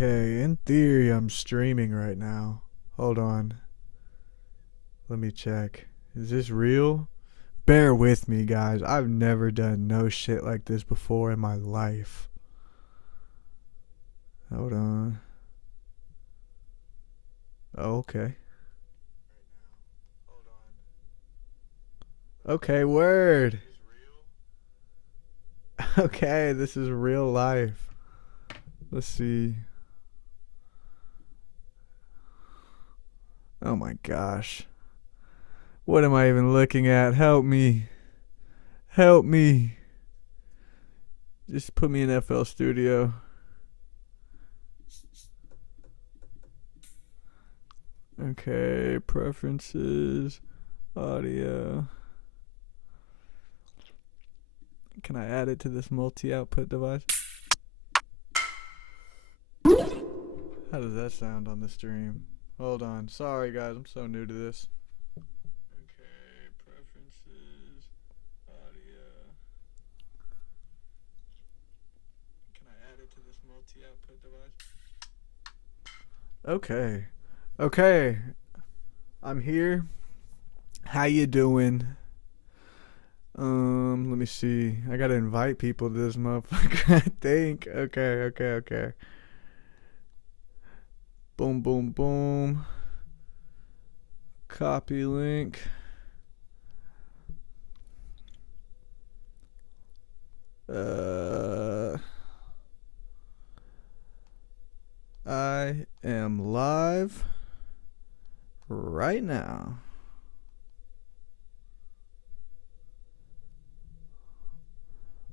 Okay, in theory, I'm streaming right now. Hold on. Let me check. Is this real? Bear with me, guys. I've never done no shit like this before in my life. Hold on. Oh, okay. Okay, word. Okay, this is real life. Let's see. Oh my gosh. What am I even looking at? Help me. Help me. Just put me in FL Studio. Okay, preferences, audio. Can I add it to this multi-output device? How does that sound on the stream? Hold on. Sorry, guys. I'm so new to this. Okay, preferences, audio. Can I add it to this multi-output device? Okay. Okay. I'm here. How you doing? Let me see. I gotta invite people to this motherfucker, I think. Okay. Boom, boom, boom. Copy link. I am live right now.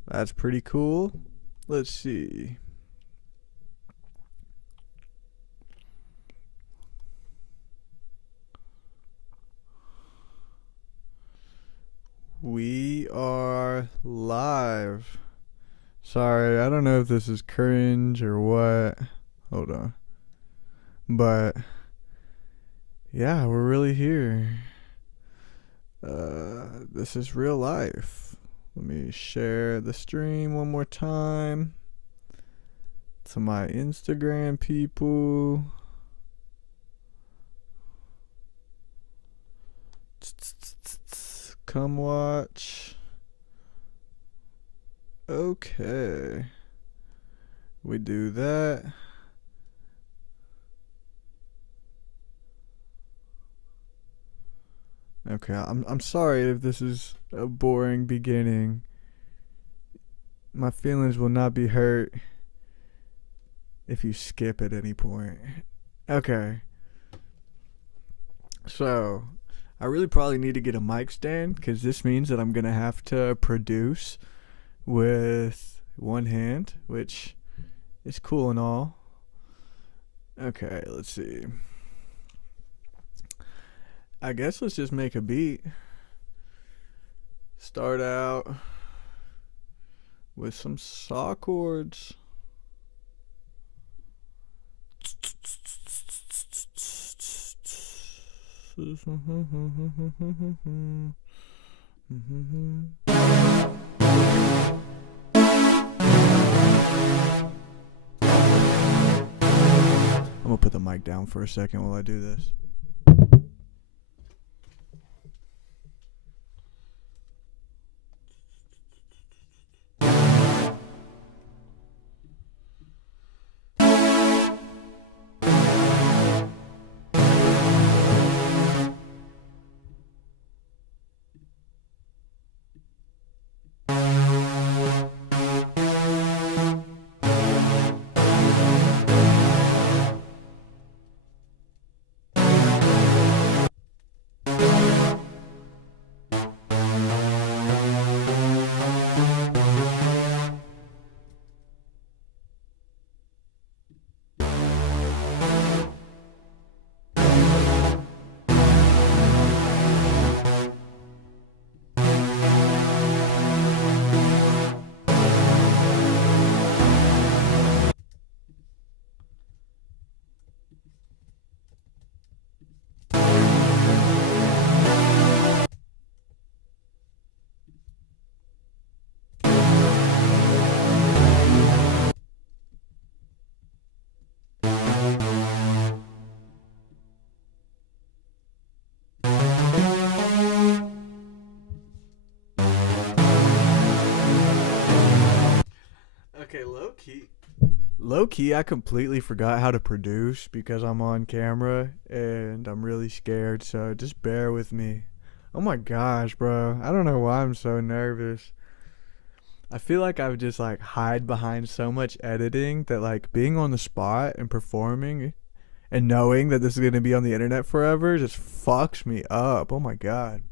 That's pretty cool. Let's see. We are live. Sorry, I don't know if this is cringe or what. Hold on. But yeah, we're really here. This is real life. Let me share the stream one more time to my Instagram people. Come watch. Okay. We do that. Okay, I'm sorry if this is a boring beginning. My feelings will not be hurt if you skip at any point. Okay. So, I really probably need to get a mic stand because this means that I'm going to have to produce with one hand, which is cool and all. Okay, let's see. I guess let's just make a beat. Start out with some saw chords. I'm gonna put the mic down for a second while I do this. Okay, low key, I completely forgot how to produce because I'm on camera and I'm really scared, so just bear with me. Oh my gosh, bro. I don't know why I'm so nervous. I feel like I would just like hide behind so much editing that like being on the spot and performing and knowing that this is going to be on the internet forever just fucks me up. Oh my god.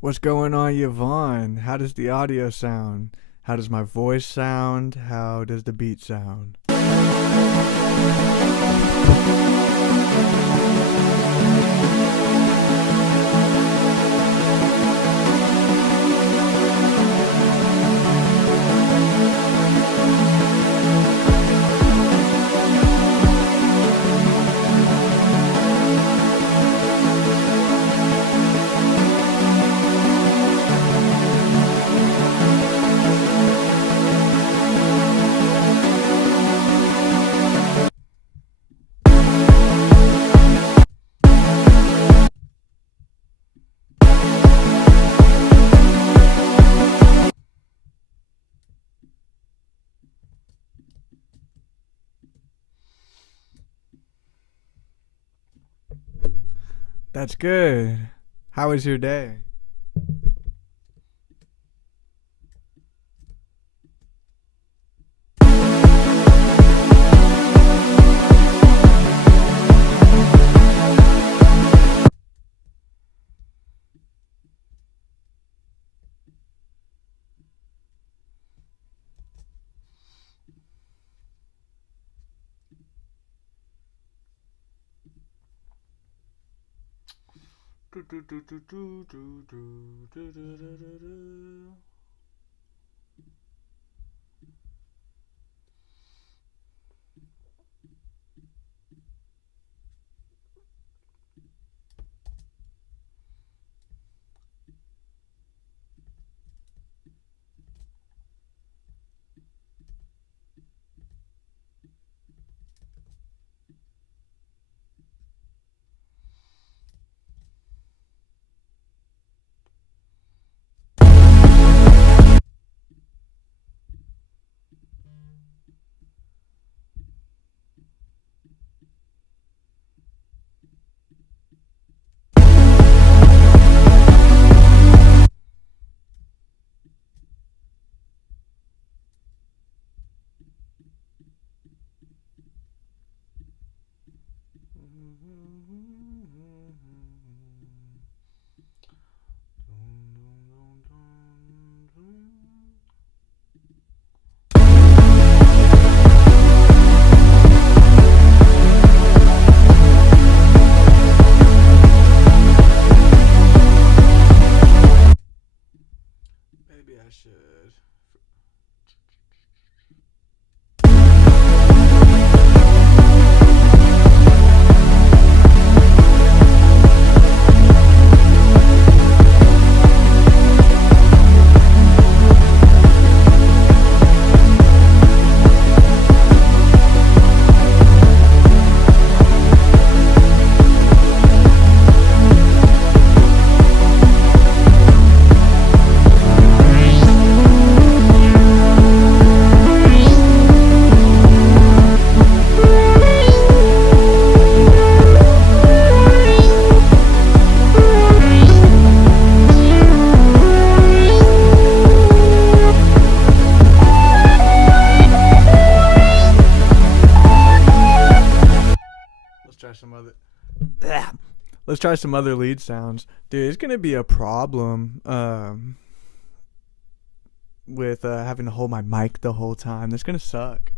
What's going on, Yvonne? How does the audio sound? How does my voice sound? How does the beat sound? That's good. How was your day? Maybe I should. Let's try some other lead sounds. Dude, it's gonna be a problem with having to hold my mic the whole time. That's gonna suck.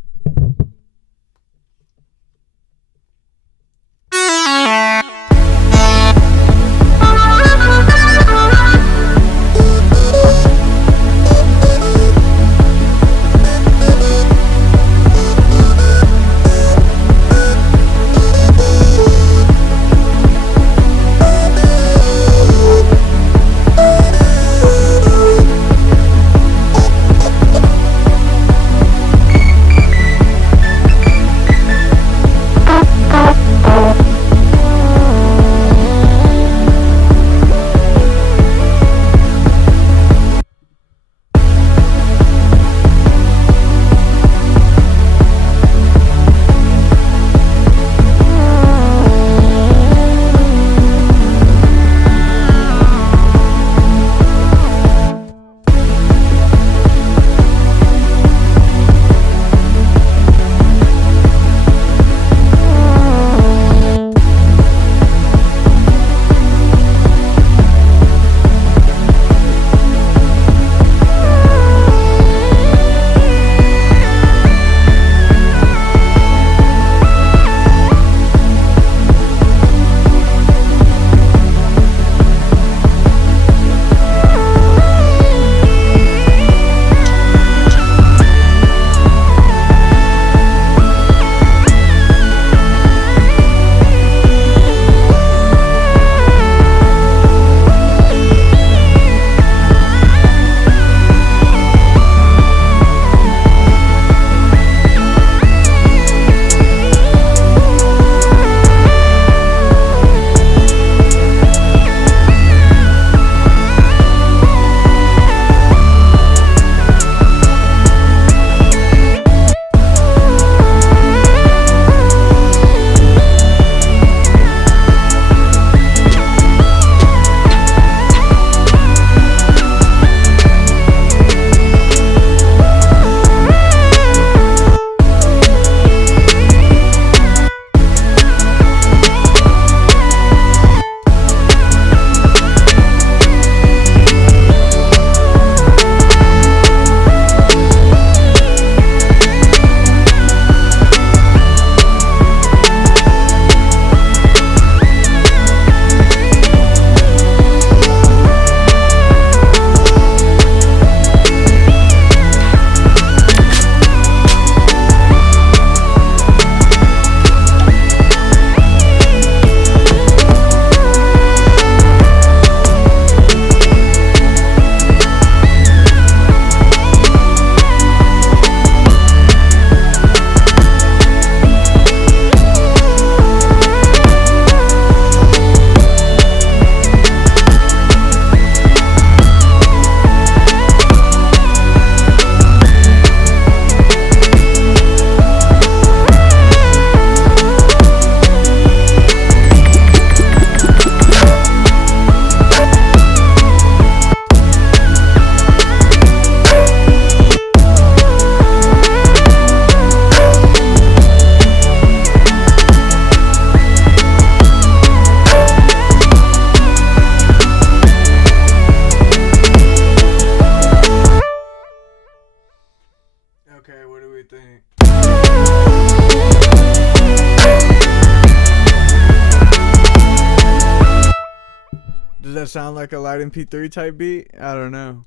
that sound like a light MP3 type beat? I don't know.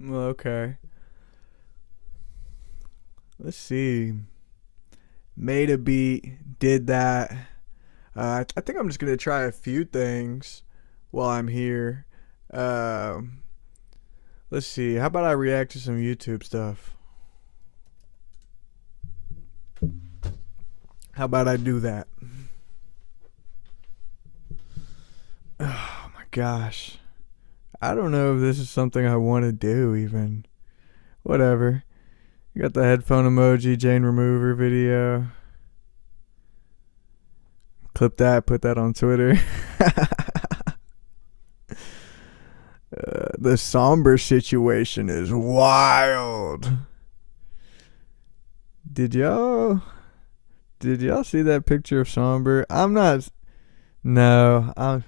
Well, okay. Let's see. Made a beat, did that. I think I'm just gonna try a few things while I'm here. Let's see. How about I react to some YouTube stuff? How about I do that? Oh my gosh. I don't know if this is something I want to do even. Whatever. You got the headphone emoji, Jane Remover video. Clip that, put that on Twitter. The somber situation is wild. Did y'all see that picture of Somber? I'm not gonna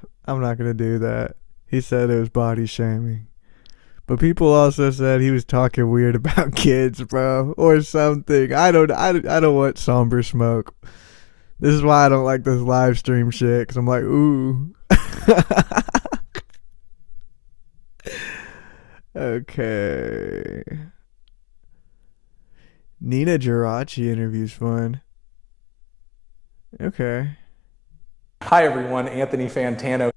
do that. He said it was body shaming. But people also said he was talking weird about kids, bro, or something. I don't want Somber smoke. This is why I don't like this live stream shit, because I'm like, ooh. Okay. Nina Geraci interview's fun. Okay. Hi everyone, Anthony Fantano,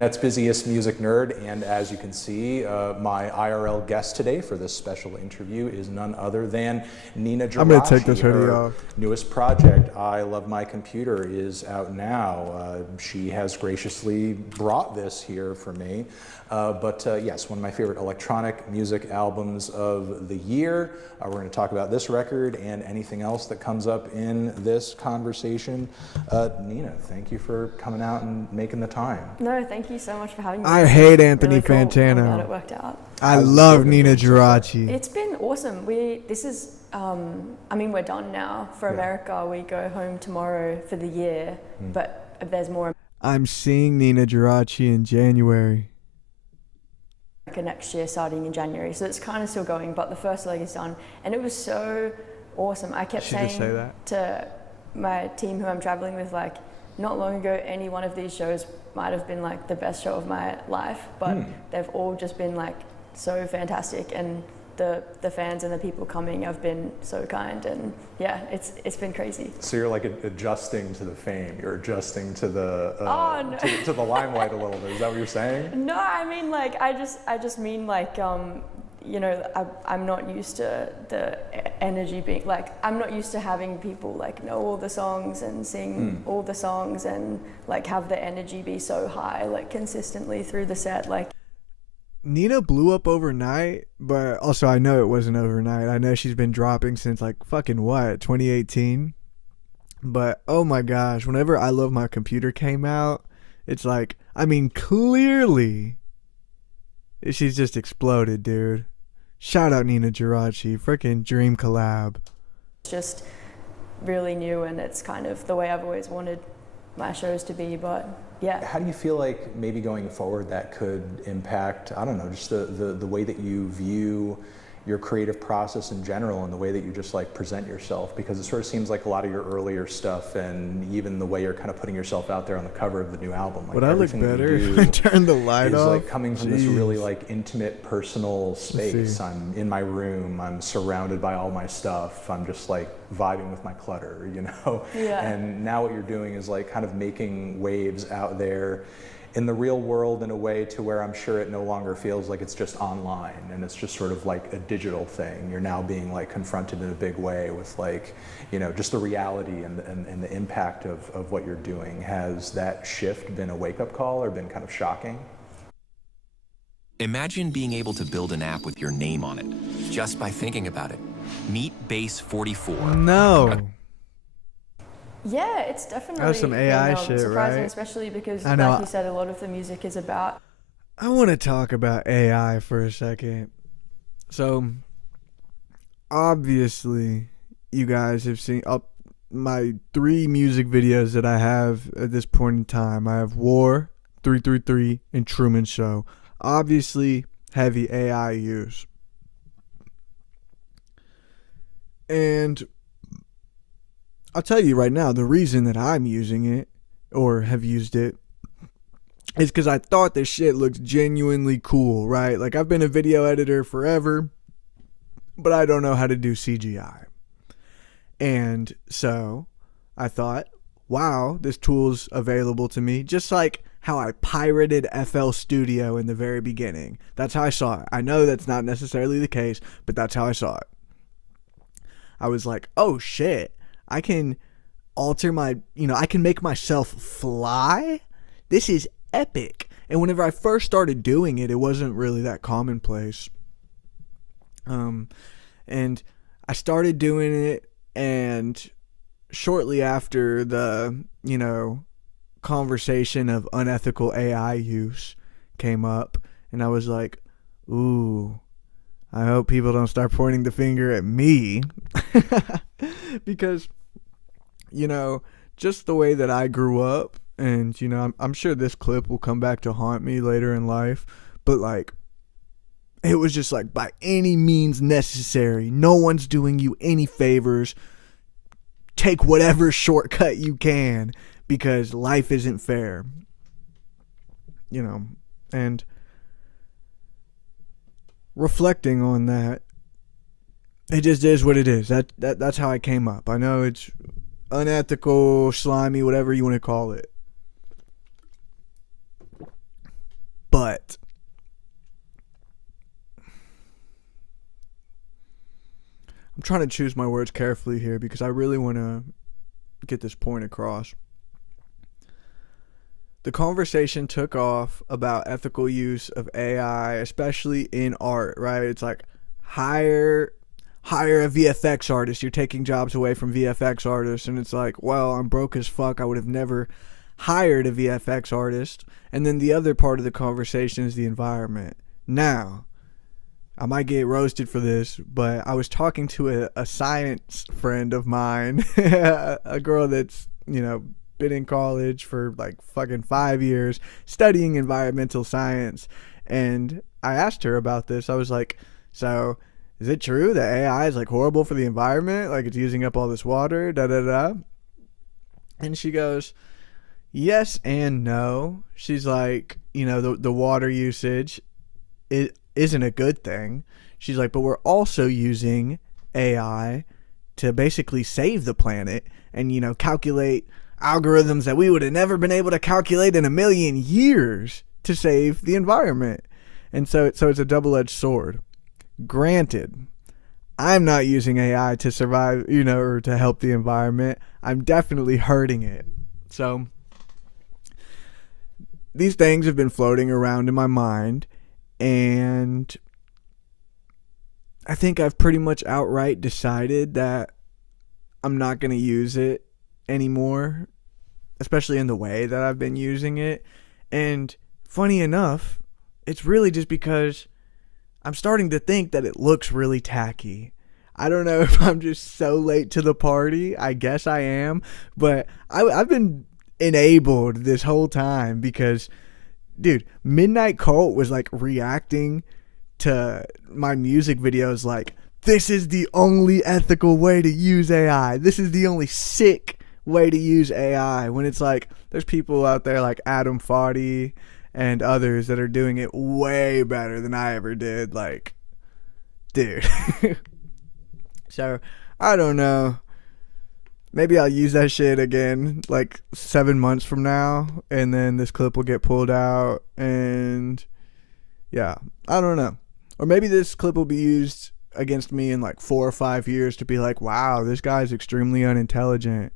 Internet's busiest music nerd, and as you can see, my IRL guest today for this special interview is none other than Nina Geraci. I'm gonna take this hoodie off. Newest project, I Love My Computer, is out now. She has graciously brought this here for me. Yes, one of my favorite electronic music albums of the year. We're going to talk about this record and anything else that comes up in this conversation. Nina, thank you for coming out and making the time. No, thank you so much for having me. I hate Anthony really cool. Fantano. I'm glad it worked out. I love Nina Geraci. It's been awesome. This is, we're done now for America. We go home tomorrow for the year, but there's more. I'm seeing Nina Geraci in January. Next year, starting in January, so it's kind of still going, but the first leg is done, and it was so awesome. I kept saying to my team who I'm traveling with, like, not long ago, any one of these shows might have been like the best show of my life, but they've all just been like so fantastic, and the fans and the people coming have been so kind, and yeah, it's been crazy. So you're like adjusting to the fame, you're adjusting to the no. to the limelight a little bit. Is that what you're saying? No, I mean, like, I just mean, like, you know, I'm not used to the energy being, like, I'm not used to having people like know all the songs and sing all the songs and like have the energy be so high, like, consistently through the set. Like, Nina blew up overnight, but also I know it wasn't overnight. I know she's been dropping since like fucking 2018. But oh my gosh, whenever I Love My Computer came out, it's like, I mean, clearly she's just exploded, dude. Shout out Nina Geraci, freaking dream collab. It's just really new, and it's kind of the way I've always wanted my shows to be, but yeah. How do you feel like maybe going forward that could impact, I don't know, just the way that you view your creative process in general and the way that you just like present yourself? Because it sort of seems like a lot of your earlier stuff and even the way you're kind of putting yourself out there on the cover of the new album. Like, would I look better if I turned the light off? Like coming from this really like intimate personal space. I'm in my room, I'm surrounded by all my stuff, I'm just like vibing with my clutter, you know? Yeah. And now what you're doing is like kind of making waves out there in the real world in a way to where I'm sure it no longer feels like it's just online and it's just sort of like a digital thing. You're now being like confronted in a big way with like, you know, just the reality and the impact of what you're doing. Has that shift been a wake-up call or been kind of shocking? Imagine being able to build an app with your name on it, just by thinking about it. Meet Base 44. No. Yeah, it's definitely That was some AI shit, surprising, right? Especially because, I know. like you said, a lot of the music is about. I want to talk about AI for a second. So, obviously, you guys have seen my 3 music videos that I have at this point in time. I have War, 333, and Truman Show. Obviously, heavy AI use. And I'll tell you right now, the reason that I'm using it or have used it is because I thought this shit looks genuinely cool, right? Like, I've been a video editor forever, but I don't know how to do CGI. And so I thought, wow, this tool's available to me, just like how I pirated FL Studio in the very beginning. That's how I saw it. I know that's not necessarily the case, but that's how I saw it. I was like, oh shit, I can alter my, I can make myself fly. This is epic. And whenever I first started doing it, it wasn't really that commonplace. And I started doing it, and shortly after the, conversation of unethical AI use came up, and I was like, ooh, I hope people don't start pointing the finger at me. Because, just the way that I grew up, and, I'm sure this clip will come back to haunt me later in life, but like, it was just like, by any means necessary, no one's doing you any favors, take whatever shortcut you can, because life isn't fair. And reflecting on that, it just is what it is. That's how I came up. I know it's unethical, slimy, whatever you want to call it. But I'm trying to choose my words carefully here because I really want to get this point across. The conversation took off about ethical use of AI, especially in art, right? It's like, hire a VFX artist. You're taking jobs away from VFX artists. And it's like, well, I'm broke as fuck. I would have never hired a VFX artist. And then the other part of the conversation is the environment. Now, I might get roasted for this, but I was talking to a science friend of mine, a girl that's, been in college for like fucking 5 years studying environmental science. And I asked her about this. I was like, so is it true that AI is like horrible for the environment? Like, it's using up all this water, da da da. And she goes, yes and no. She's like, the water usage, it isn't a good thing. She's like, but we're also using AI to basically save the planet and, calculate algorithms that we would have never been able to calculate in a million years to save the environment. And so it's a double-edged sword. Granted, I'm not using AI to survive, or to help the environment. I'm definitely hurting it. So these things have been floating around in my mind, and I think I've pretty much outright decided that I'm not going to use it anymore, especially in the way that I've been using it. And funny enough, it's really just because I'm starting to think that it looks really tacky. I don't know if I'm just so late to the party. I guess I am, but I've been enabled this whole time because, dude, Midnight Cult was like reacting to my music videos like, this is the only ethical way to use AI. This is the only sick way to use AI. When it's like, there's people out there like Adam Foddy and others that are doing it way better than I ever did. Like, dude. So, I don't know. Maybe I'll use that shit again like 7 months from now, and then this clip will get pulled out, and yeah, I don't know. Or maybe this clip will be used against me in like 4 or 5 years to be like, wow, this guy's extremely unintelligent.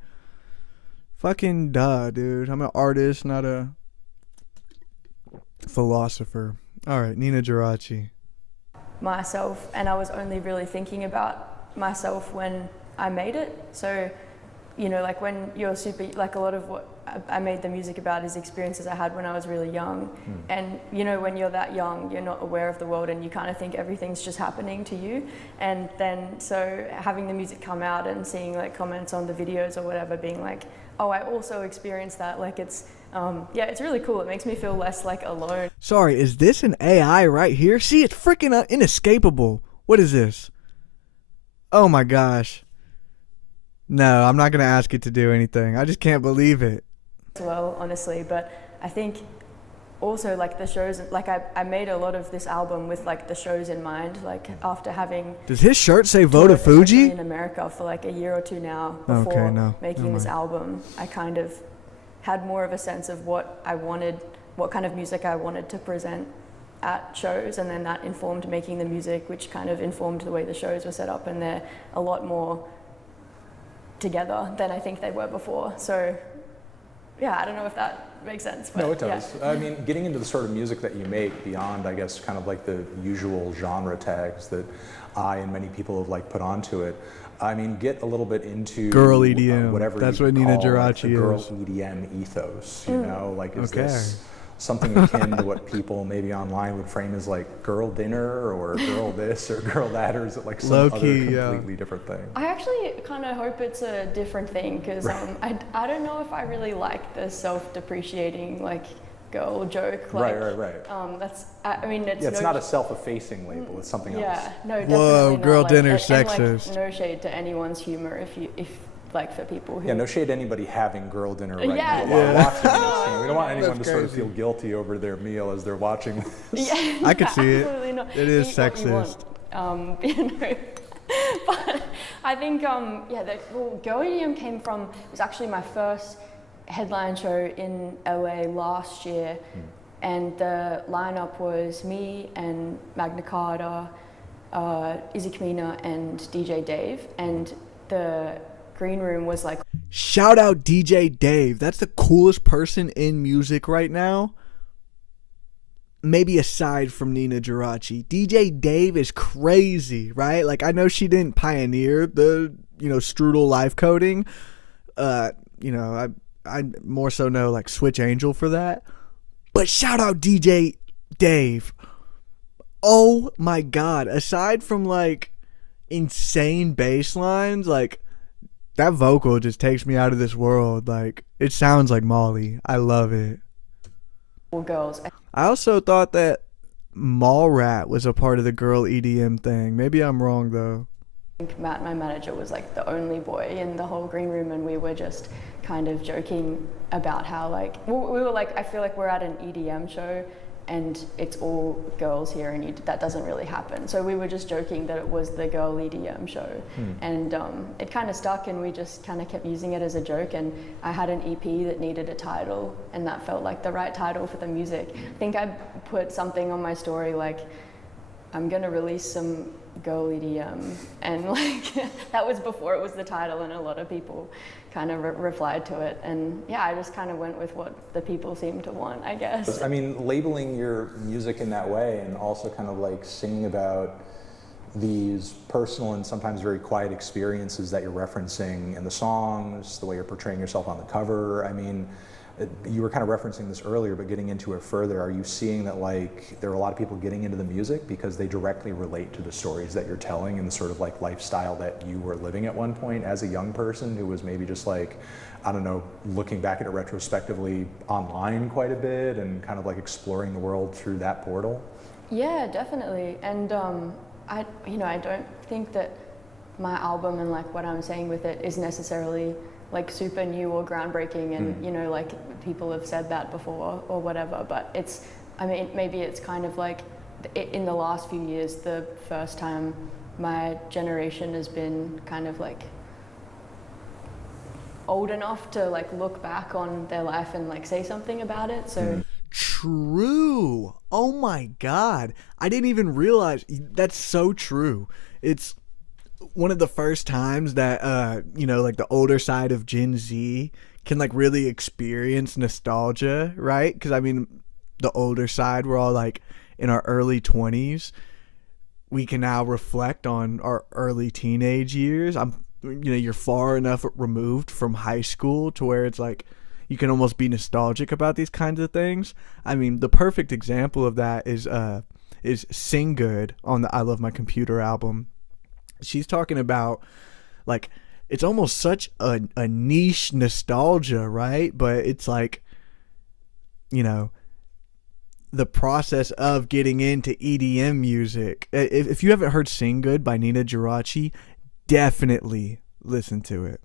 Fucking duh, dude. I'm an artist, not a philosopher. All right, Nina Geraci. Myself, and I was only really thinking about myself when I made it. So, like when you're like a lot of what I made the music about is experiences I had when I was really young. And, when you're that young, you're not aware of the world and you kind of think everything's just happening to you. And then, so having the music come out and seeing like comments on the videos or whatever being like, oh, I also experienced that. Like it's really cool. It makes me feel less like alone. Sorry, is this an AI right here? See, it's freaking inescapable. What is this? Oh my gosh. No, I'm not gonna ask it to do anything. I just can't believe it. As well, honestly, but I think also like the shows, like I made a lot of this album with like the shows in mind, like after having. Does his shirt say Vote toured, Fuji? especially in America for like a year or two now before making this album, I kind of had more of a sense of what I wanted, what kind of music I wanted to present at shows, and then that informed making the music, which kind of informed the way the shows were set up, and they're a lot more together than I think they were before. So yeah, I don't know if that makes sense. But no, it does. Yeah. I mean, getting into the sort of music that you make beyond, I guess, kind of like the usual genre tags that I and many people have like put onto it. I mean, get a little bit into girl EDM. Whatever That's you what Nina call, Geraci like, the girl is. EDM ethos, you know, like is Okay. this something akin to what people maybe online would frame as like girl dinner or girl this or girl that, or is it like some Low-key, other completely different thing? I actually kind of hope it's a different thing, because I don't know if I really like the self-depreciating like girl joke. Like, Right. That's, I mean, it's, Yeah, it's not a self-effacing label, it's something else. Yeah, no, definitely Whoa, not. girl Like, dinner and, sexist. like, no shade to anyone's humor if like for people who. Yeah, no shade to anybody having girl dinner right Yeah. now while Yeah. watching this. You know, we don't want anyone That's to sort of crazy. feel guilty over their meal as they're watching this. Yeah, I could see it. absolutely not. It is Eat what you sexist. want. You know, but I think Girl EDM came from, it was actually my first headline show in LA last year, and the lineup was me and Magna Carta, Izzy Kamina, and DJ Dave, and the green room was like. Shout out DJ Dave. That's the coolest person in music right now. Maybe aside from Nina Geraci. DJ Dave is crazy, right? Like, I know she didn't pioneer the, Strudel live coding. I more so know like Switch Angel for that. But shout out DJ Dave. Oh my God. Aside from like insane bass lines, like that vocal just takes me out of this world. Like, it sounds like Molly. I love it. Girls. I also thought that Mallrat was a part of the girl EDM thing. Maybe I'm wrong though. I think Matt, my manager, was like the only boy in the whole green room, and we were just kind of joking about how like we were like, I feel like we're at an EDM show and it's all girls here, and that doesn't really happen. So we were just joking that it was the girl EDM show, and it kind of stuck, and we just kind of kept using it as a joke. And I had an EP that needed a title, and that felt like the right title for the music. I think I put something on my story like, I'm gonna release some girl EDM, and like that was before it was the title, and a lot of people kind of replied to it, and yeah, I just kind of went with what the people seemed to want, I guess. I mean, labeling your music in that way and also kind of like singing about these personal and sometimes very quiet experiences that you're referencing in the songs, the way you're portraying yourself on the cover. I mean, you were kind of referencing this earlier, but getting into it further, are you seeing that like there are a lot of people getting into the music because they directly relate to the stories that you're telling and the sort of like lifestyle that you were living at one point as a young person who was maybe just like, I don't know, looking back at it retrospectively online quite a bit and kind of like exploring the world through that portal? Yeah, definitely. And I don't think that my album and like what I'm saying with it is necessarily like super new or groundbreaking, and like people have said that before or whatever, but it's, I mean, maybe it's kind of like in the last few years the first time my generation has been kind of like old enough to like look back on their life and like say something about it. So True. Oh my God. I didn't even realize. That's so true. It's one of the first times that like the older side of Gen Z can like really experience nostalgia, right? Because I mean, the older side, we're all like in our early 20s. We can now reflect on our early teenage years. You're far enough removed from high school to where it's like you can almost be nostalgic about these kinds of things. I mean, the perfect example of that is Sing Good on the I Love My Computer album. She's talking about like it's almost such a niche nostalgia, right? But it's like, the process of getting into EDM music. If you haven't heard Sing Good by Nina Geraci, definitely listen to it.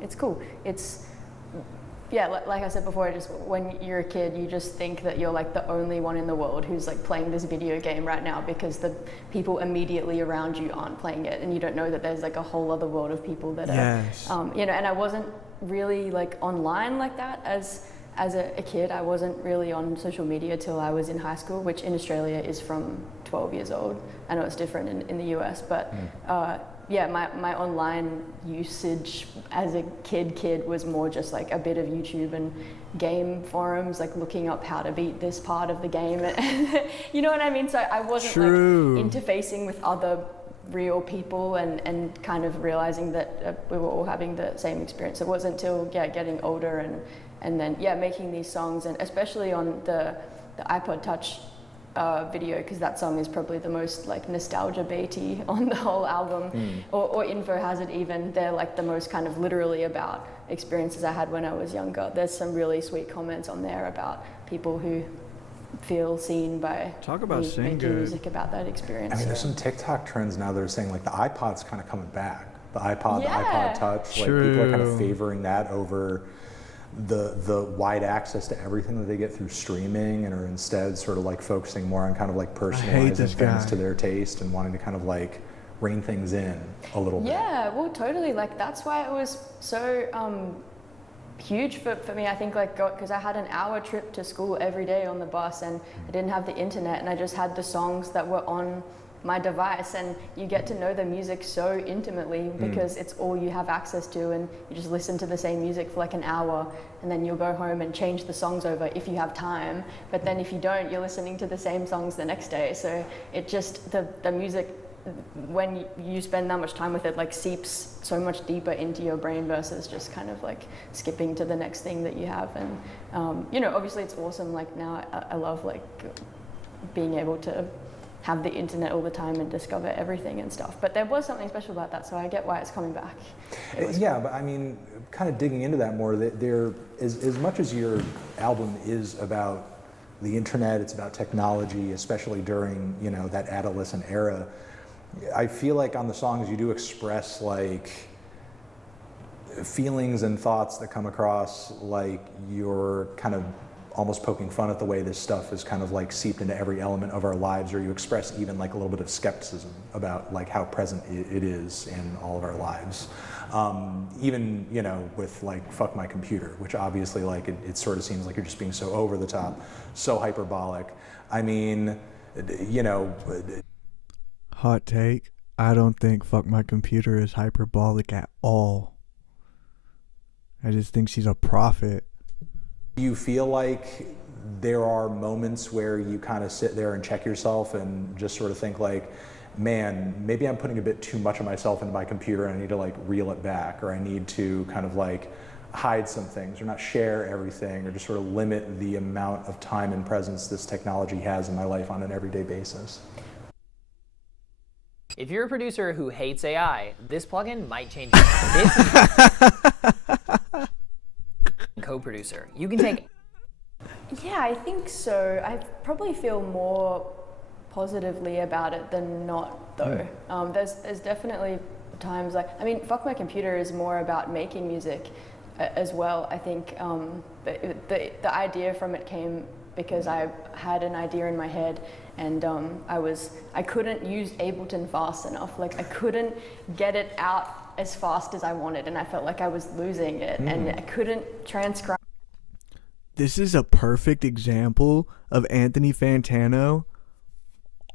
it's cool. It's yeah, like I said before, just when you're a kid, you just think that you're like the only one in the world who's like playing this video game right now, because the people immediately around you aren't playing it, and you don't know that there's like a whole other world of people that are, you know. And I wasn't really like online like that as a kid. I wasn't really on social media till I was in high school, which in Australia is from 12 years old. I know it's different in the US, but yeah, my online usage as a kid was more just like a bit of YouTube and game forums, like looking up how to beat this part of the game. You know what I mean? So I wasn't like interfacing with other real people and kind of realizing that we were all having the same experience. It wasn't until getting older and then making these songs, and especially on the iPod Touch video, because that song is probably the most like nostalgia baity on the whole album, or Info Hazard even. They're like the most kind of literally about experiences I had when I was younger. There's some really sweet comments on there about people who feel seen by making music about that experience. I mean, there's some TikTok trends now that are saying like the iPod's kind of coming back. The iPod, the iPod Touch, like people are kind of favoring that over the wide access to everything that they get through streaming, and are instead sort of like focusing more on kind of like personalizing things to their taste and wanting to kind of like rein things in a little bit. Yeah, well, totally. Like that's why it was so huge for me. I think like because I had an hour trip to school every day on the bus, and I didn't have the internet, and I just had the songs that were on my device, and you get to know the music so intimately because it's all you have access to, and you just listen to the same music for like an hour, and then you'll go home and change the songs over if you have time, but then if you don't, you're listening to the same songs the next day. So it just the music, when you spend that much time with it, like seeps so much deeper into your brain versus just kind of like skipping to the next thing that you have. And you know, obviously it's awesome. Like now I love like being able to have the internet all the time and discover everything and stuff. But there was something special about that, so I get why it's coming back. Yeah, but I mean, kind of digging into that more, there as much as your album is about the internet, it's about technology, especially during, you know, that adolescent era, I feel like on the songs you do express like feelings and thoughts that come across like you're kind of almost poking fun at the way this stuff is kind of like seeped into every element of our lives, or you express even like a little bit of skepticism about like how present it is in all of our lives. Even, you know, with like Fuck My Computer, which obviously like it sort of seems like you're just being so over the top, so hyperbolic. I mean, you know. Hot take, I don't think Fuck My Computer is hyperbolic at all. I just think she's a prophet. Do you feel like there are moments where you kind of sit there and check yourself and just sort of think like, man, maybe I'm putting a bit too much of myself into my computer and I need to like reel it back, or I need to kind of like hide some things or not share everything, or just sort of limit the amount of time and presence this technology has in my life on an everyday basis? If you're a producer who hates AI, this plugin might change your life. Co-producer. You can take... Yeah, I think so. I probably feel more positively about it than not, though. There's definitely times like, I mean, Fuck My Computer is more about making music as well. I think the idea from it came because I had an idea in my head, and I couldn't use Ableton fast enough. Like I couldn't get it out as fast as I wanted, and I felt like I was losing it, and I couldn't transcribe. This is a perfect example of Anthony Fantano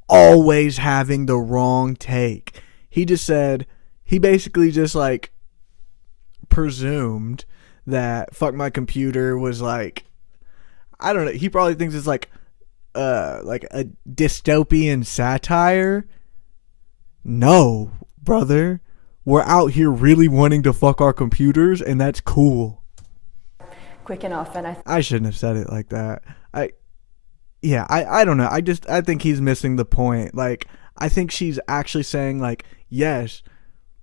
always having the wrong take. He basically just like presumed that Fuck My Computer was like, I don't know, he probably thinks it's like a dystopian satire. No, brother. We're out here really wanting to fuck our computers, and that's cool. Quick enough, and I shouldn't have said it like that. I don't know. I think he's missing the point. Like, I think she's actually saying like, yes,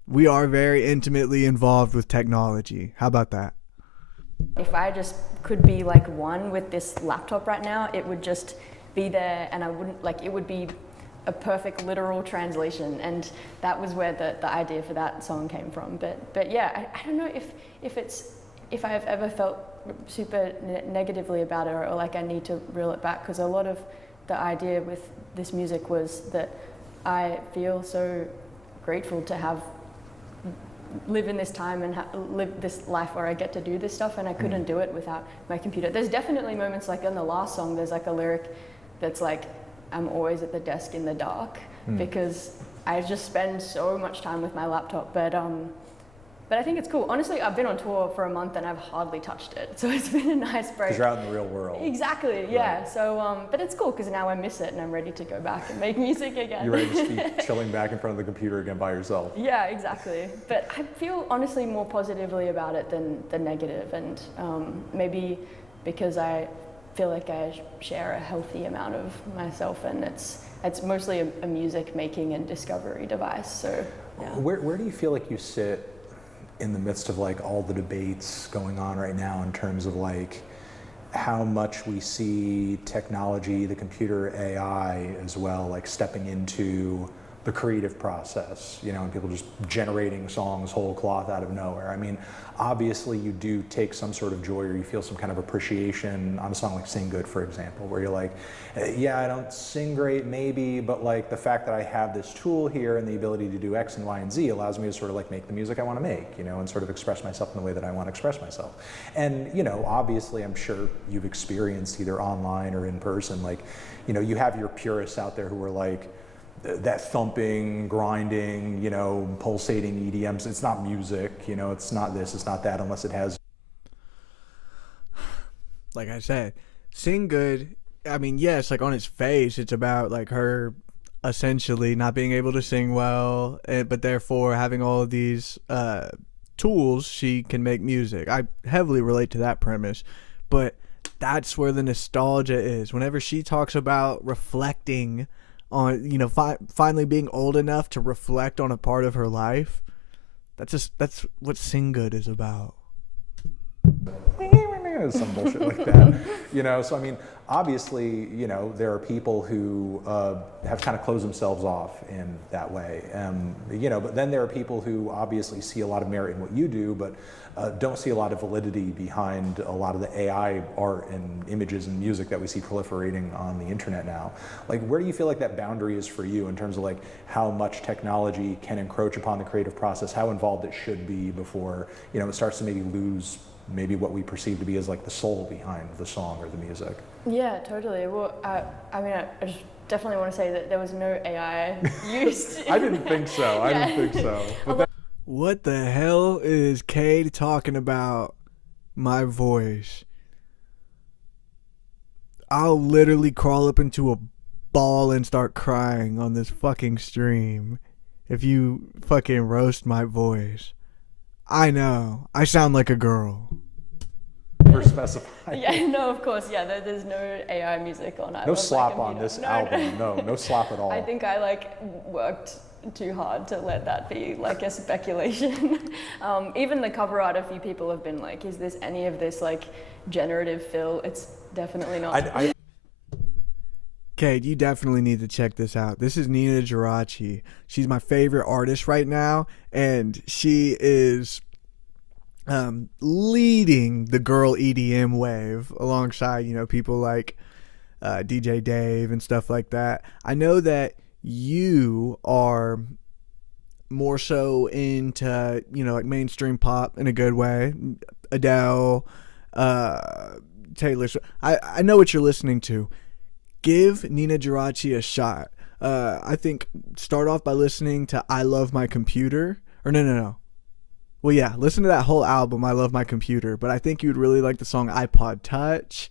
we are very intimately involved with technology. How about that? If I just could be like one with this laptop right now, it would just be there, and I wouldn't like, it would be a perfect literal translation, and that was where the idea for that song came from. But yeah, I don't know if I've ever felt super negatively about it, or like I need to reel it back, because a lot of the idea with this music was that I feel so grateful to live in this time and live this life where I get to do this stuff, and I couldn't do it without my computer. There's definitely moments, like in the last song, there's like a lyric that's like, I'm always at the desk in the dark, because I just spend so much time with my laptop. But I think it's cool. Honestly, I've been on tour for a month and I've hardly touched it. So it's been a nice break. Because you're out in the real world. Exactly, yeah. Right. So, but it's cool because now I miss it and I'm ready to go back and make music again. You're ready to be chilling back in front of the computer again by yourself. Yeah, exactly. But I feel honestly more positively about it than the negative. And maybe because I feel like I share a healthy amount of myself, and it's mostly a music making and discovery device. So yeah. Where do you feel like you sit in the midst of like all the debates going on right now in terms of like how much we see technology, the computer, AI as well, like stepping into the creative process, you know, and people just generating songs whole cloth out of nowhere? I mean, obviously you do take some sort of joy, or you feel some kind of appreciation on a song like Sing Good, for example, where you're like, yeah, I don't sing great maybe, but like the fact that I have this tool here and the ability to do X and Y and Z allows me to sort of like make the music I want to make, you know, and sort of express myself in the way that I want to express myself. And, you know, obviously I'm sure you've experienced either online or in person, like, you know, you have your purists out there who are like, that thumping, grinding, you know, pulsating EDMs, it's not music, you know, it's not this, it's not that, unless it has. Like I said, Sing Good, I mean, yes, like on its face, it's about like her essentially not being able to sing well, but therefore having all of these tools, she can make music. I heavily relate to that premise, but that's where the nostalgia is. Whenever she talks about reflecting on, you know, finally being old enough to reflect on a part of her life, that's what Sing Good is about. Some bullshit like that, you know. So I mean, obviously, you know, there are people who have kind of closed themselves off in that way, you know. But then there are people who obviously see a lot of merit in what you do, but don't see a lot of validity behind a lot of the AI art and images and music that we see proliferating on the internet now. Like, where do you feel like that boundary is for you in terms of like how much technology can encroach upon the creative process, how involved it should be before, you know, it starts to maybe lose maybe what we perceive to be as like the soul behind the song or the music? Yeah, totally. Well, I mean, I just definitely want to say that there was no AI used. I didn't think so. I didn't think so. But what the hell is Cade talking about? My voice. I'll literally crawl up into a ball and start crying on this fucking stream if you fucking roast my voice. I know. I sound like a girl. For specifying. Yeah, no, of course, yeah. There's no AI music on. No slop on this album. No slop at all. I think I like worked too hard to let that be like a speculation. Even the cover art, a few people have been like, "Is this any of this like generative fill?" It's definitely not. Kate, you definitely need to check this out. This is Nina Geraci. She's my favorite artist right now, and she is leading the girl EDM wave alongside, you know, people like DJ Dave and stuff like that. I know that you are more so into, you know, like mainstream pop in a good way. Adele, Taylor Swift. I know what you're listening to. Give Nina Geraci a shot. I think start off by listening to I Love My Computer. Or no. Well, yeah, listen to that whole album, I Love My Computer. But I think you'd really like the song iPod Touch.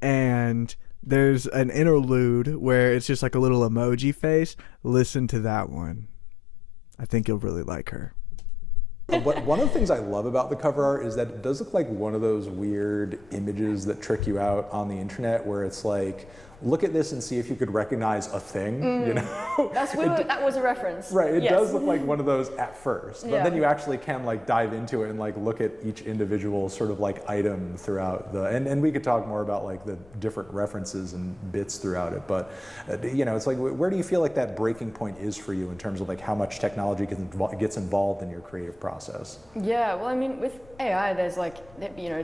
And there's an interlude where it's just like a little emoji face. Listen to that one. I think you'll really like her. One of the things I love about the cover art is that it does look like one of those weird images that trick you out on the internet, where it's like look at this and see if you could recognize a thing, you know? That was a reference. Right, it Yes. does look like one of those at first, but Yeah. then you actually can like dive into it and like look at each individual sort of like item throughout and we could talk more about like the different references and bits throughout it, but you know, it's like, where do you feel like that breaking point is for you in terms of like how much technology gets involved in your creative process? Yeah, well, I mean, with AI, there's like, you know,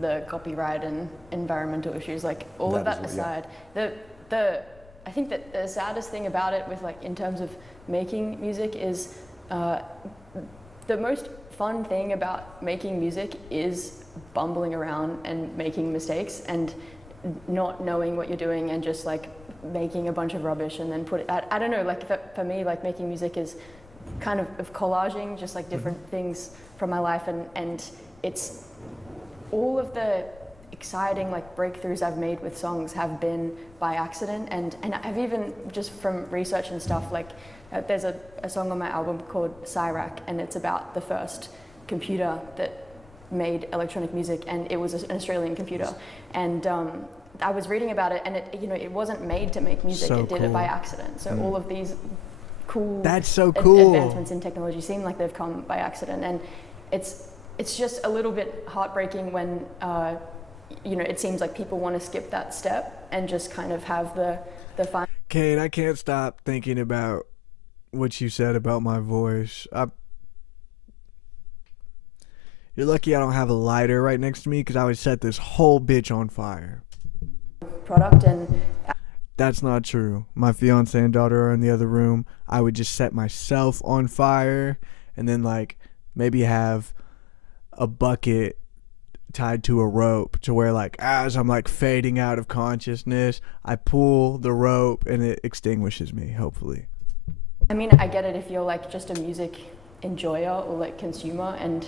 the copyright and environmental issues, like all of that aside, I think that the saddest thing about it with like, in terms of making music is the most fun thing about making music is bumbling around and making mistakes and not knowing what you're doing and just like making a bunch of rubbish and then put it, I don't know, like for me, like making music is kind of collaging just like different things from my life, and it's all of the exciting like breakthroughs I've made with songs have been by accident, and I've even just from research and stuff, like there's a song on my album called Cyrac, and it's about the first computer that made electronic music, and it was an Australian computer, and I was reading about it, and it wasn't made to make music, So it did it by cool. accident. So all of these cool That's so cool. advancements in technology seem like they've come by accident, and it's just a little bit heartbreaking when it seems like people want to skip that step and just kind of have the fun. Kate, I can't stop thinking about what you said about my voice. You're lucky I don't have a lighter right next to me, because I would set this whole bitch on fire. Product, and That's not true. My fiance and daughter are in the other room. I would just set myself on fire and then like maybe have a bucket tied to a rope to where like as I'm like fading out of consciousness, I pull the rope and it extinguishes me, hopefully. I mean, I get it if you're like just a music enjoyer or like consumer, and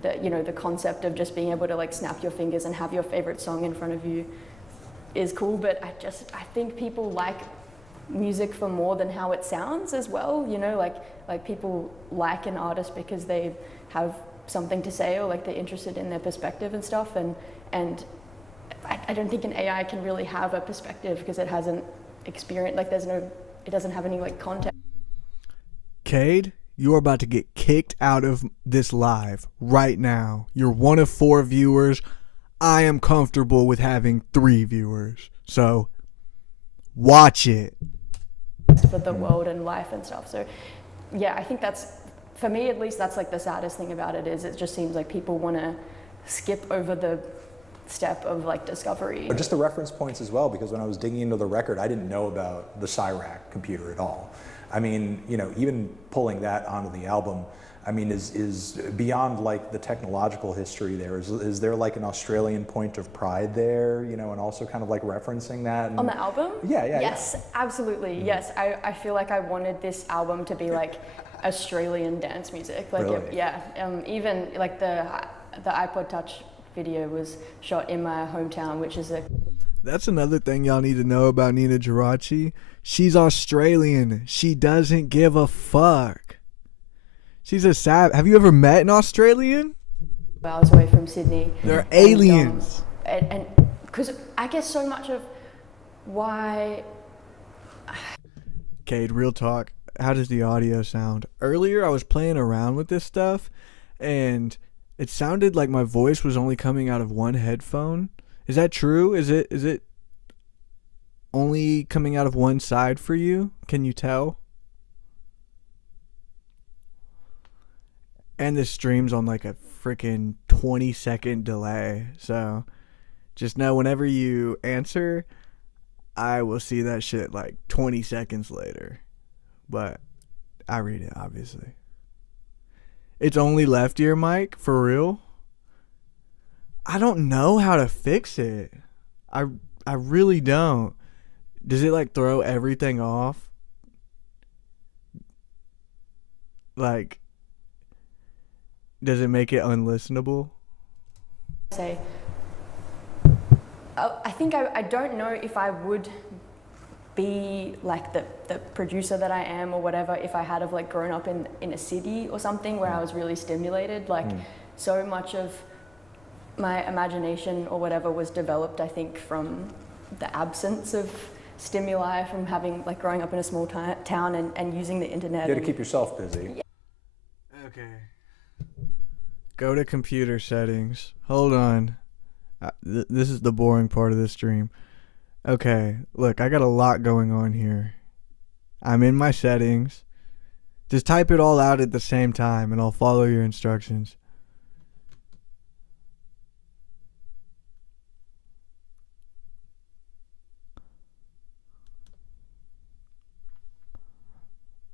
the concept of just being able to like snap your fingers and have your favorite song in front of you is cool, but I think people like music for more than how it sounds as well, like people like an artist because they have something to say, or like they're interested in their perspective and stuff, and I don't think an AI can really have a perspective because it hasn't experienced, like it doesn't have any like context. Cade, you're about to get kicked out of this live right now. You're one of 4 viewers. I am comfortable with having 3 viewers, so watch it. For the world and life and stuff. So yeah, I think that's, for me at least, that's like the saddest thing about it, is it just seems like people want to skip over the step of like discovery. Just the reference points as well, because when I was digging into the record, I didn't know about the Cyrac computer at all. I mean, even pulling that onto the album, I mean, is beyond like the technological history there. Is there like an Australian point of pride there, and also kind of like referencing that? On the album? Yeah. Yes, absolutely. Yes, I feel like I wanted this album to be like Australian dance music. Like, Really? even like the iPod Touch video was shot in my hometown, which is That's another thing y'all need to know about Nina Geraci. She's Australian. She doesn't give a fuck. She's a have you ever met an Australian? hours away from Sydney. They're aliens. And because I guess so much of why. Cade, real talk. How does the audio sound? Earlier, I was playing around with this stuff, and it sounded like my voice was only coming out of one headphone. Is that true? Is it only coming out of one side for you? Can you tell? And the stream's on like a freaking 20-second delay. So just know whenever you answer, I will see that shit like 20 seconds later. But I read it, obviously. It's only left ear mic, for real? I don't know how to fix it. I really don't. Does it like throw everything off? Like, does it make it unlistenable? Say, I think I don't know if I would be like the producer that I am or whatever if I had have like grown up in a city or something where I was really stimulated. Like so much of my imagination or whatever was developed, I think, from the absence of stimuli from having like growing up in a small town and using the internet. You got to keep yourself busy. Okay. Go to computer settings. Hold on. This is the boring part of the stream. Okay, look, I got a lot going on here. I'm in my settings. Just type it all out at the same time and I'll follow your instructions.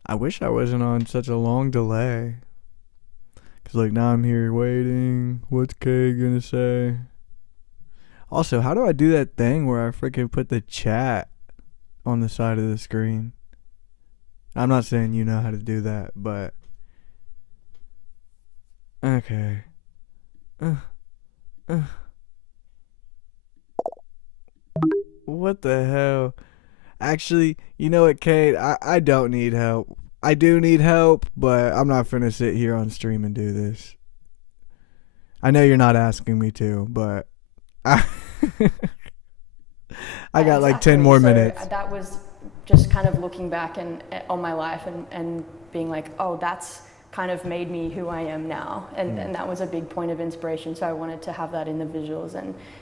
I wish I wasn't on such a long delay. Cause like now I'm here waiting. What's Kay gonna say? Also, how do I do that thing where I freaking put the chat on the side of the screen? I'm not saying you know how to do that, but okay. What the hell? Actually, you know what, Kate? I don't need help. I do need help, but I'm not finna sit here on stream and do this. I know you're not asking me to, but I got like 10 more minutes. That was just kind of looking back and on my life and being like, oh, that's kind of made me who I am now. And that was a big point of inspiration. So I wanted to have that in the visuals.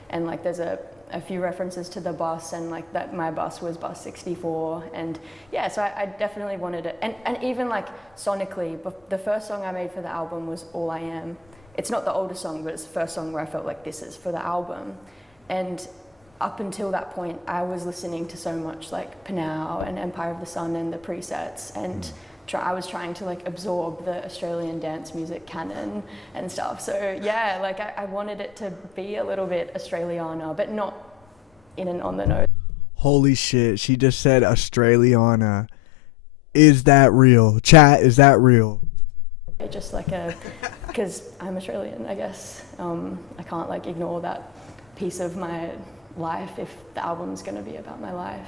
And like there's a few references to the bus, and like that my bus was bus 64. And yeah, so I definitely wanted it. And even like sonically, the first song I made for the album was All I Am. It's not the oldest song, but it's the first song where I felt like this is for the album. And up until that point, I was listening to so much like Pinau and Empire of the Sun and the presets, and I was trying to like absorb the Australian dance music canon and stuff. So yeah, like I wanted it to be a little bit Australiana, but not in an on the nose. Holy shit, she just said Australiana. Is that real? Chat, is that real? Just like because I'm Australian, I guess. I can't like ignore that piece of my life if the album's gonna be about my life.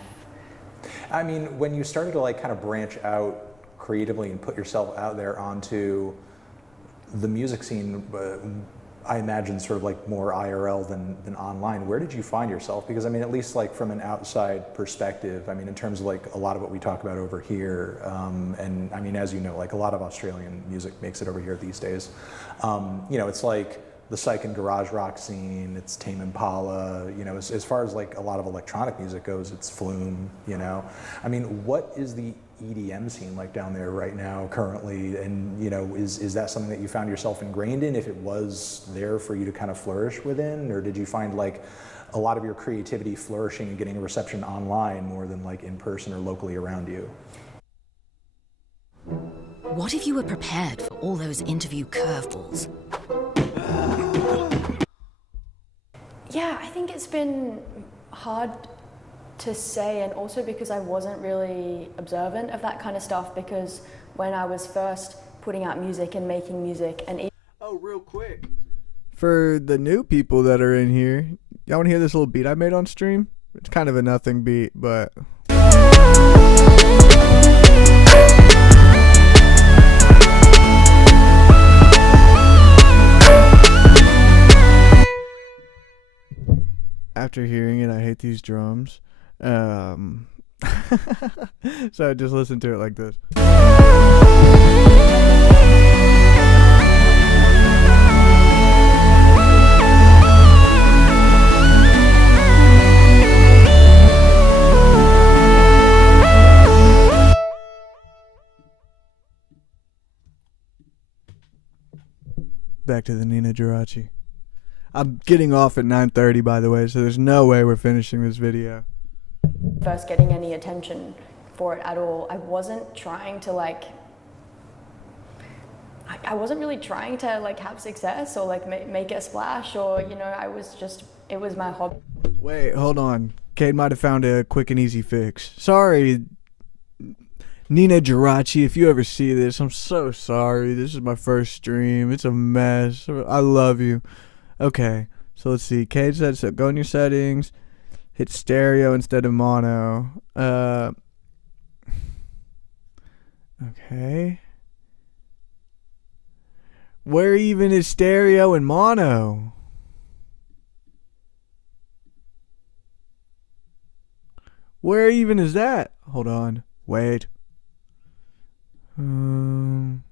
I mean, when you started to like kind of branch out creatively and put yourself out there onto the music scene, I imagine sort of like more IRL than online, where did you find yourself? Because I mean, at least like from an outside perspective, I mean, in terms of like a lot of what we talk about over here, and I mean, as you know, like a lot of Australian music makes it over here these days. You know, it's like the psych and garage rock scene, it's Tame Impala, you know, as far as like a lot of electronic music goes, it's Flume, you know. I mean, what is the EDM scene like down there right now currently, and you know, is that something that you found yourself ingrained in, if it was there for you to kind of flourish within, or did you find like a lot of your creativity flourishing and getting a reception online more than like in person or locally around you? What if you were prepared for all those interview curveballs? Yeah, I think it's been hard to say, and also because I wasn't really observant of that kind of stuff, because when I was first putting out music and making music and real quick, for the new people that are in here, y'all want to hear this little beat I made on stream? It's kind of a nothing beat, but after hearing it, I hate these drums. So I just listened to it like this. Back to the Nina Geraci. I'm getting off at 9:30, by the way, so there's no way we're finishing this video. First getting any attention for it at all, I wasn't trying to like, I wasn't really trying to like have success or like make a splash, or you know, I was just, it was my hobby. Wait, hold on. Kate might have found a quick and easy fix. Sorry, Nina Geraci, if you ever see this, I'm so sorry. This is my first stream. It's a mess. I love you. Okay, so let's see. Kate said, so go in your settings, hit stereo instead of mono. Okay. Where even is stereo and mono? Where even is that? Hold on. Wait. Um,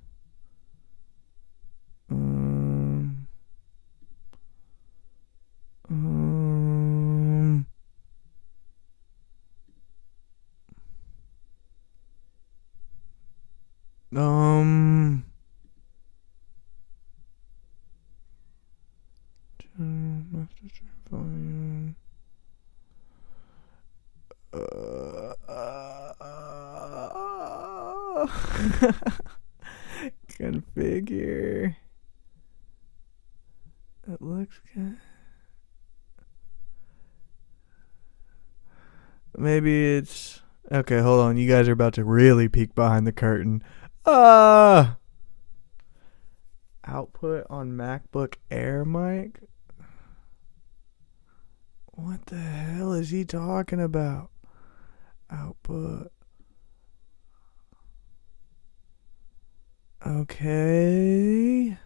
um, um, um, configure. It looks good. Maybe it's okay. Hold on, you guys are about to really peek behind the curtain. Output on MacBook Air mic. What the hell is he talking about? Output. Okay.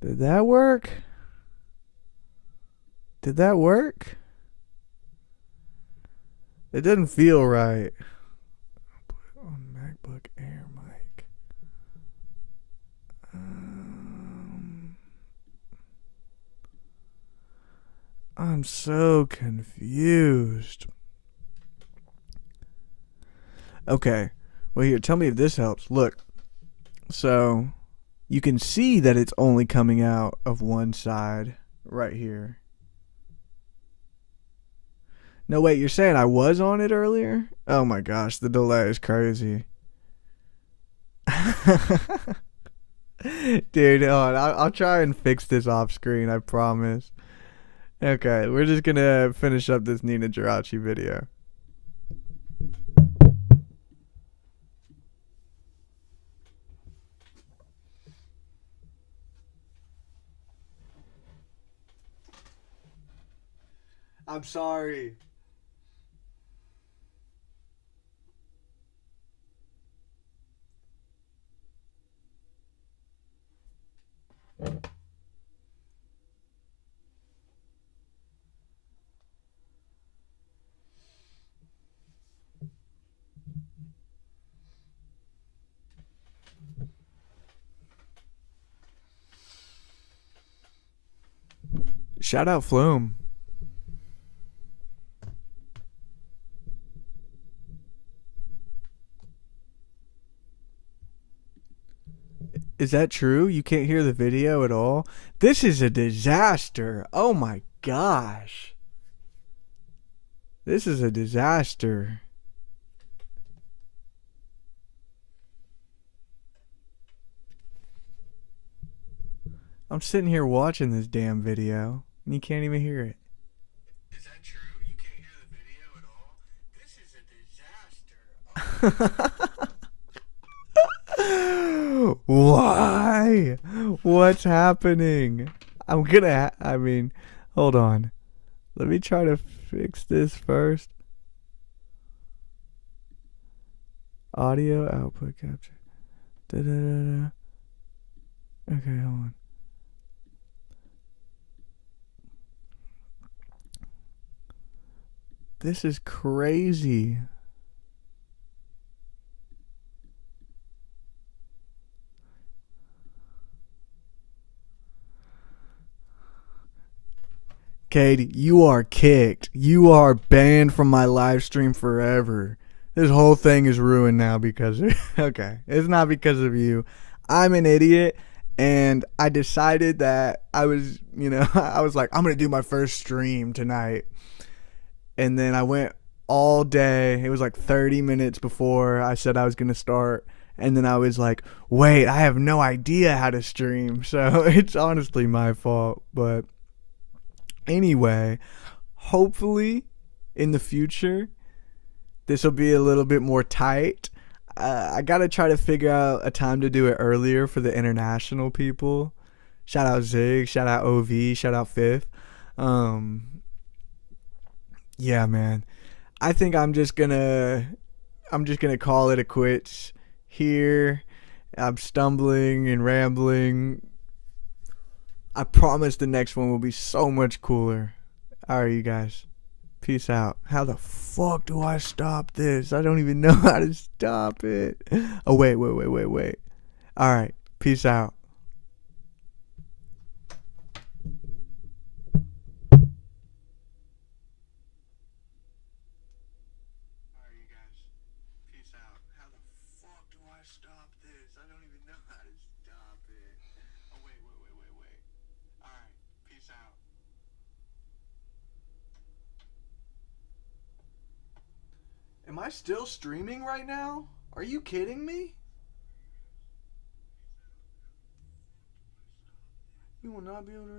Did that work? Did that work? It doesn't feel right. Output on MacBook Air mic. I'm so confused. Okay. Well, here, tell me if this helps. Look. So, you can see that it's only coming out of one side right here. No, wait, you're saying I was on it earlier? Oh my gosh, the delay is crazy. Dude, hold on. I'll try and fix this off screen, I promise. Okay, we're just gonna finish up this Nina Geraci video. I'm sorry. Shout out Flume. Is that true? You can't hear the video at all? This is a disaster. Oh my gosh. This is a disaster. I'm sitting here watching this damn video, and you can't even hear it. Is that true? You can't hear the video at all? This is a disaster. Why? What's happening? I mean, hold on. Let me try to fix this first. Audio output capture. Da-da-da-da. Okay, hold on. This is crazy. Cade, you are kicked. You are banned from my live stream forever. This whole thing is ruined now because of, okay, it's not because of you. I'm an idiot, and I decided that I was like, I'm going to do my first stream tonight. And then I went all day. It was like 30 minutes before I said I was going to start. And then I was like, wait, I have no idea how to stream. So it's honestly my fault, but anyway, hopefully in the future, this will be a little bit more tight. I got to try to figure out a time to do it earlier for the international people. Shout out Zig, shout out OV, shout out Fifth. Yeah, man. I think I'm just gonna call it a quits here. I'm stumbling and rambling. I promise the next one will be so much cooler. All right, you guys. Peace. Peace out. How the fuck do I stop this? I don't even know how to stop it. Oh, wait. Alright, peace out. Am I still streaming right now? Are you kidding me? You will not be able to